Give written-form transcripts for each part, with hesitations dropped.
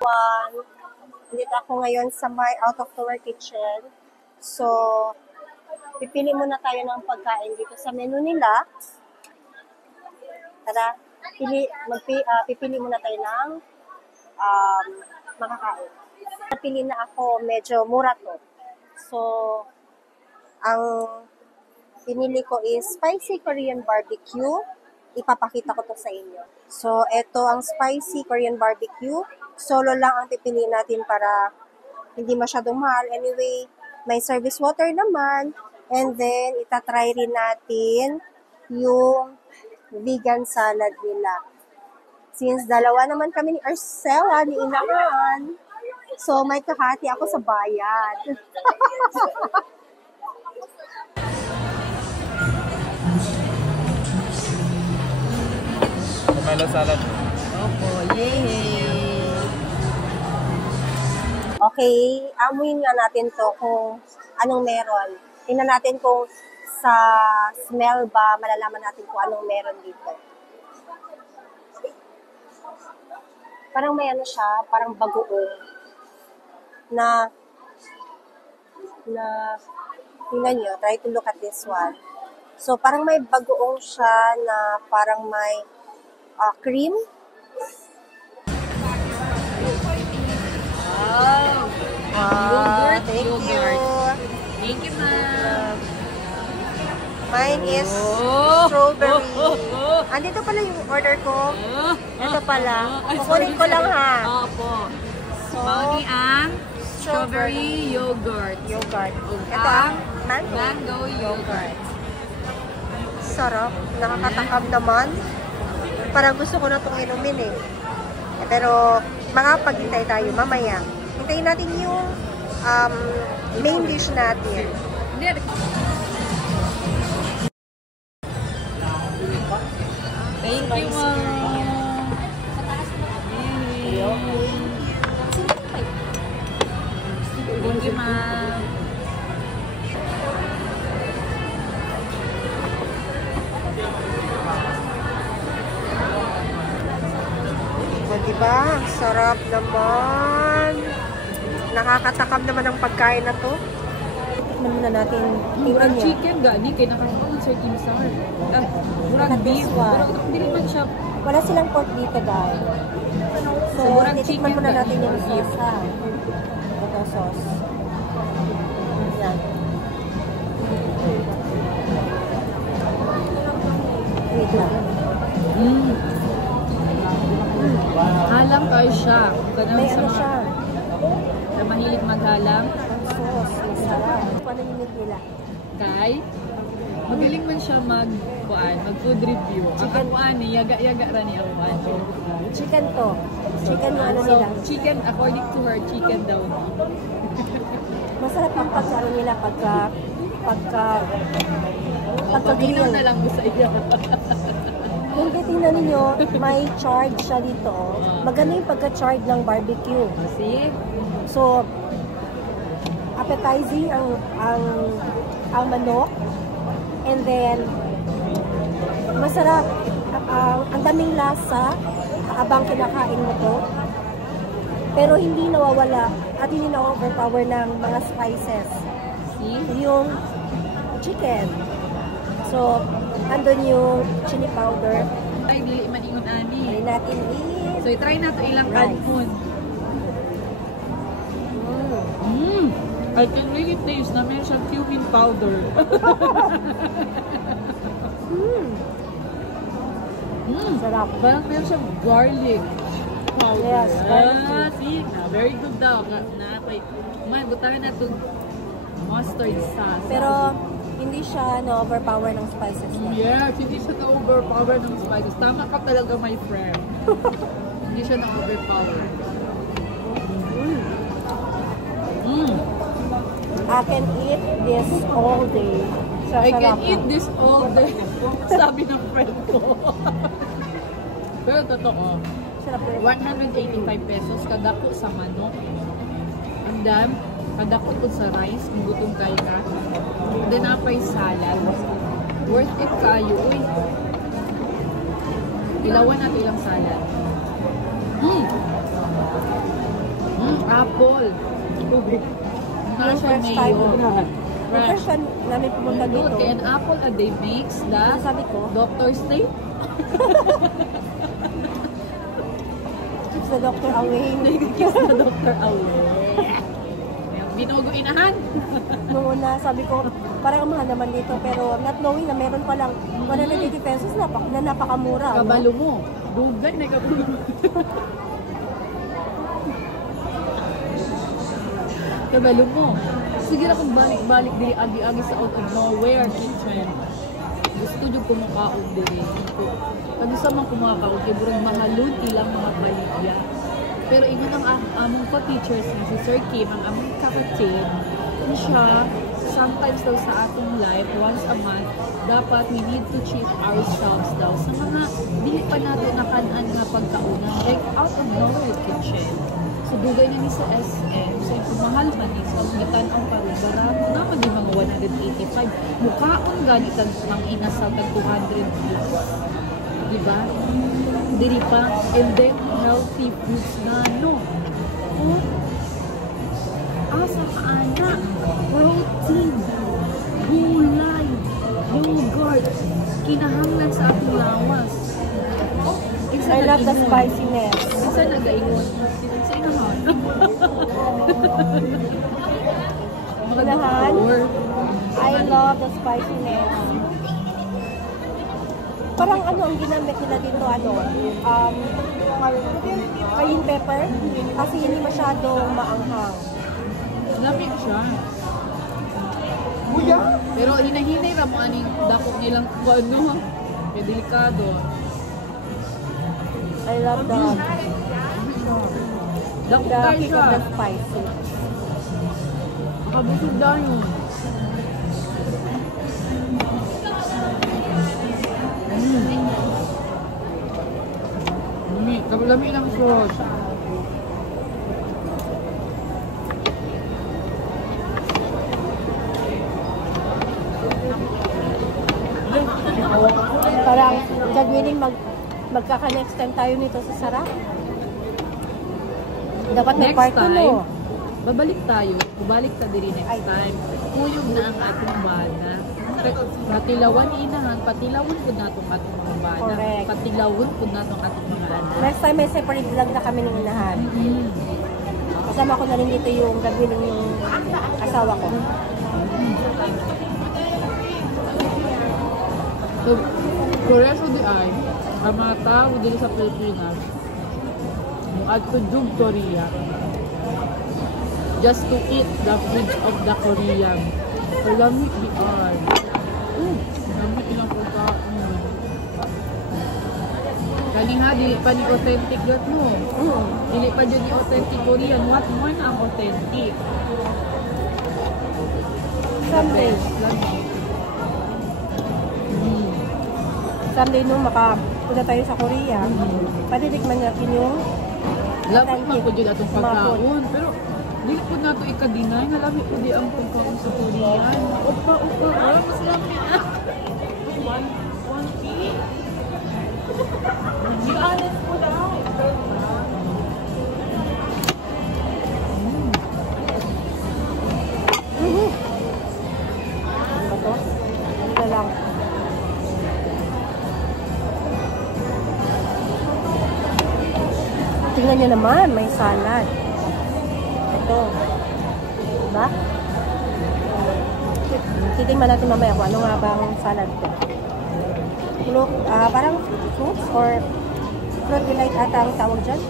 One, dito ako ngayon sa my out of the work kitchen. So, pipili muna tayo ng pagkain dito sa menu nila. Tara, pipili muna tayo ng makakain. Napili na ako, medyo mura to. So, ang pinili ko is spicy Korean barbecue. Ipapakita ko to sa inyo. So, ito ang spicy Korean barbecue. Solo lang ang pipiliin natin para hindi masyadong mahal. Anyway, may service water naman. And then, itatry rin natin yung vegan salad nila. Since dalawa naman kami ni Arcela, ni Inahan. So, may kahati ako sa bayad. Pomelo salad. Opo, yay! Okay, amuin nga natin to kung anong meron. Tingnan natin kung sa smell ba, malalaman natin kung anong meron dito. Parang may ano siya, parang bagoong na tingnan nyo, try to look at this one. So, parang may bagoong siya na parang may cream. Yogurt, Thank yogurt. you. Thank you, ma'am. Mine is strawberry. Andito pala yung order ko. Ito pala. Kukunin ko lang ha. Opo. So, Mauni ang strawberry yogurt. Yogurt. Ug Ito ang ang mango yogurt. Sarap. Nakakatakam naman. Parang gusto ko na itong inumin eh. Pero makapaghintay tayo mamaya. Hintayin natin yung main dish natin. Thank you, ma'am. Thank you, ma'am. O, diba? Ang sarap naman. Nakakatakam naman ang pagkain na to. Tikman muna natin. Tingnan niya. Chicken gani kay nakakaon sa Kim Sar. Murag beef. Pero dili man siya. Wala silang pork dito, guys. So, murag titikman chicken muna natin ka, yung beef. sauce, ha? Ito, sauce. Yan. Wait lang. Halang kayo siya. Ganun May sa ano mga siya? na mahilig maghalang. Ang sauce. Masarap. Paano yung meat nila? Kay magaling man siya mag food review. Ang akuan ni yaga-yaga ra ni akuan. Chicken to. Chicken yung ano So, nila. chicken according to her, chicken daw. Masarap yung pagka ano nila pagka Pagkaginaw na lang mo sa iyo. kung titingnan ninyo, may charge siya dito. Maganda yung pagka-charge ng barbecue. See? So, appetizing ang manok. And then, masarap. Ang daming lasa habang kinakain mo to. Pero hindi nawawala at hindi na-overpower ng mga spices. See? Yung chicken. So, andun yung chili powder. Ay, dili man ingon ani. Try natin with... So, i-try na to ilang Rice. kanpon. I can really taste na meron siyang cumin powder. Sarap. Parang meron siyang garlic powder. Yes, garlic. See? Very good daw. May butangan na itong mustard sauce. Pero, hindi siya na-overpower ng spices. Yes, hindi siya na-overpower ng spices. Tama ka talaga, my friend. Hindi siya na-overpower. I can eat this all day. I can eat this all day. Sabi ng friend ko. Pero totoo. Sarap rin. 185 pesos kada po sa manok. And then, kada po po sa rice, kung gutom kayo ka. Then, apay salad. Worth it kayo. Uy. Ilawan natin ilang salad. Mm. Apple. Yung Nasa first time, mayo. yung Fresh. first time namin pumunta Good. dito. Kaya an apple a day makes the Ano sabi ko? doctor's day. Keeps the doctor away. Kiss the doctor away. Binogo inahan. Nung una, sabi ko, parang mahal naman dito, pero not knowing na meron palang 180 pesos na napakamura. Kabalo mo. Dugan na kabalo mo. Kabalo mo. Sige na kung balik-balik dili agi-agi sa out of nowhere kitchen. Gusto nyo kumakaon dili. Kano sa mga kumakaon, kaya burang mahalun ilang mga baligya. Pero ingon ang among pa-teachers na si Sir Kim, ang among kakatid, siya, sometimes daw sa atong life, once a month, dapat we need to treat ourselves daw sa mga dili pa natin nakanan nga pagkaunan, like out of nowhere kitchen. So, dugay na ni sa SM, so ito mahal man ni sa umitan ang parubara, naman yung mga 185. Mukhaon ganitan ang inasal tag 200 plus. Diba? Diri pa, and then healthy foods na, no? Oh, asa ka anak? Protein, gulay, yogurt, kinahanglan sa ating lawas. I love the spiciness. Isa nag-aingon. Sa inahan. Inahan? I love the spiciness. Parang ano ang ginamit nila dito, cayenne pepper, kasi hindi masyadong maanghang. Lamig siya. Pero hinahinay ra mo aning dako nilang ano, kaya delikado. I love the Dako tayo kick siya. of the spicy. Makabusog daw yun. Lami ng sauce. Parang gagawin magkaka-next time tayo nito sa Sarap. Dapat may Next part time, 2, no? babalik tayo. Babalik ta diri next Ay. time. Kuyog na ang ating bana. Patilawan inahan, patilawan po natong ating mga bana. Correct. Patilawan po natong ating mga anak. Next time may separate vlog na kami ng inahan. Kasama ko na rin dito yung gagawin ng yung asawa ko. So, Korea sa di ay, ang mga tao dito sa Pilipinas, at to Jug Korea, just to eat the foods of the Korean. Lamig di ay. Lamig ilang pagkain. Kani ha, dili pa ni authentic gat mo. Dili pa dyan ni authentic Korean. What more na ang authentic? Someday, Lamig. someday nung makapunta tayo sa Korea, patitikman natin yung Lamig man po dyan atong Mga pagkaon. Pero, dili po nato ikadinay na lamig po di ang pagkaon sa Korean. Opa, mas lamig ah. One key. Be honest po daw. Ano ba to? Ito lang. Tingnan nyo naman, may salad. Ito. Diba? Titingnan natin mamaya kung ano nga ba ang salad ko. Look, parang fruits or fruit delight ata ang tawag dyan.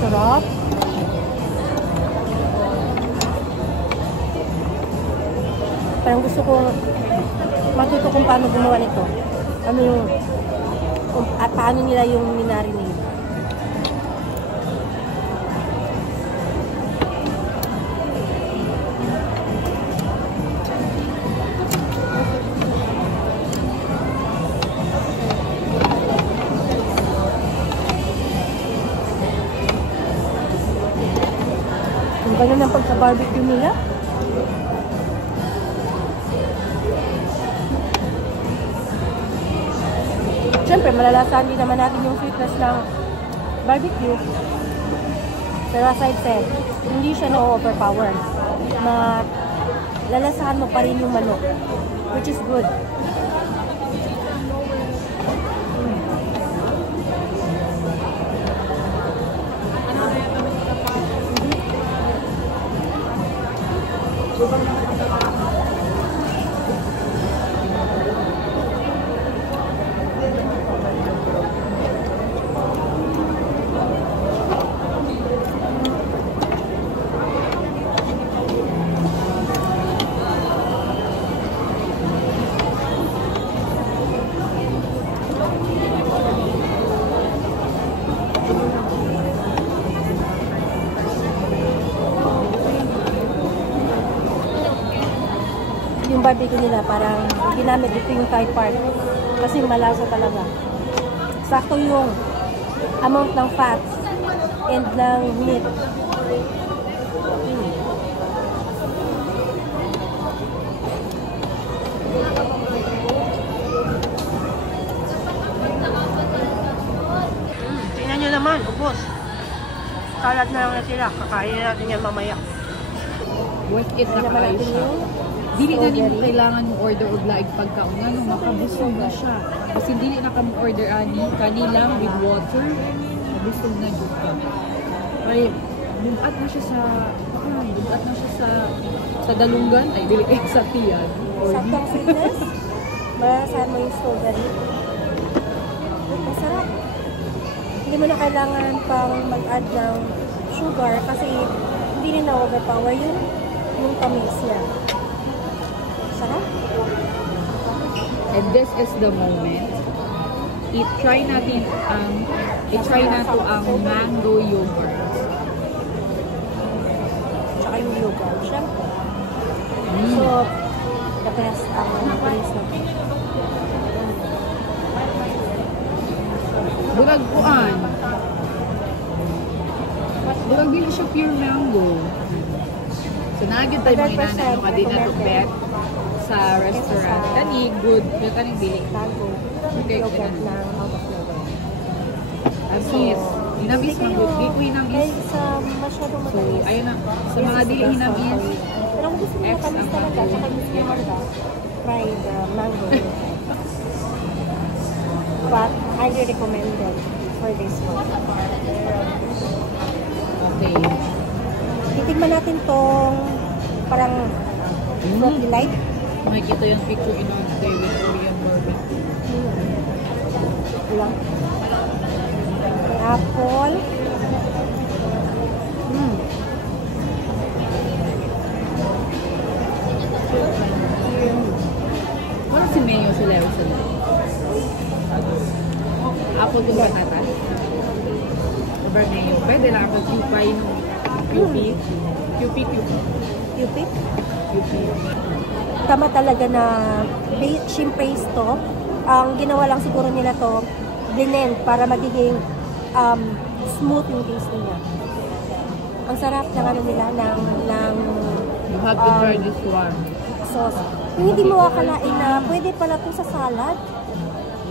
Sarap. Parang gusto kong matuto kung paano gumawa nito. Ano yung, at paano nila yung minarinate. Ang ganda ng pagka-barbecue nila. Siyempre, malalasahan din naman natin yung sweetness ng barbecue. Pero as I said, hindi siya na-overpower. Lalasahan mo pa rin yung manok, which is good. Yung barbecue nila parang ginamit ito yung Thai part kasi malasa talaga. Sakto yung amount ng fats and ng meat. Tingnan nyo naman, ubos. Salad na lang natira. Kakain natin yan mamaya. Worth it na Naman kayo natin siya. yung Dili na nimo strawberry. kailangan mo order og laig pagkaon nga nung makabusog na siya. Kasi dili na kami order ani kanilang with water. Busog na jud ka. Ay bumat na siya sa dalunggan ay dili sa tiyan. Saktong sweetness. Malasahan mo yung strawberry. Masarap. Hindi mo na kailangan pang mag-add ng sugar kasi hindi rin na-overpower yung tamis niya. Sarap. And this is the moment. I-try natin ang mango yogurt. Tsaka yung yogurt. Siyempre. So, the best ang taste na. Burag kuan. Burag dili siya pure mango. So naagid tayo mga inana no kadi na to bet sa restaurant. Kani good, pero kaning dili. Tago. Okay, Yogurt ng out of flavor. Abis, inamis man good. Di ko inamis. Dahil sa masyadong So, matamis. ayun na. Sa mga dili hinamis, Pero kung gusto mo X matamis ang talaga, mango. tsaka gusto mo talaga, try the mango. But, highly recommended for this one. okay. Titigman natin tong parang fruity light. Makikita yung picture in our day with Korean barbecue. Lang. May apple. Ano si Mayo si Lewis? Apple kung patatas? Over Mayo. Pwede lang ako QP no? QP? Cupid. QP. Tama talaga na shrimp paste to. Ang ginawa lang siguro nila to, blend para magiging smooth yung taste niya. Ang sarap ng ano nila, ng You have to try this one. sauce. Yung hindi mo akalain na pwede pala to sa salad.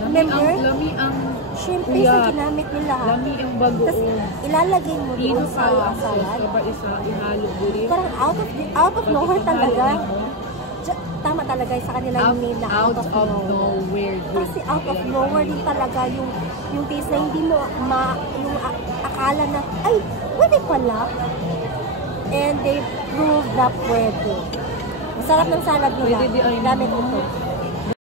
Remember? Lami ang Shrimp paste ang ginamit nila. Lami ang bago. Tapos ilalagay mo Dino doon sa sa salad. Sabay isa ihalo diri. Parang out of nowhere talaga. Tama talaga sa kanila yung name na Out of nowhere. Kasi out of nowhere din talaga yung taste na hindi mo yung akala na, ay, pwede pala. And they proved that pwede. Ang sarap ng salad nila. Pwede di ay Gamit ito.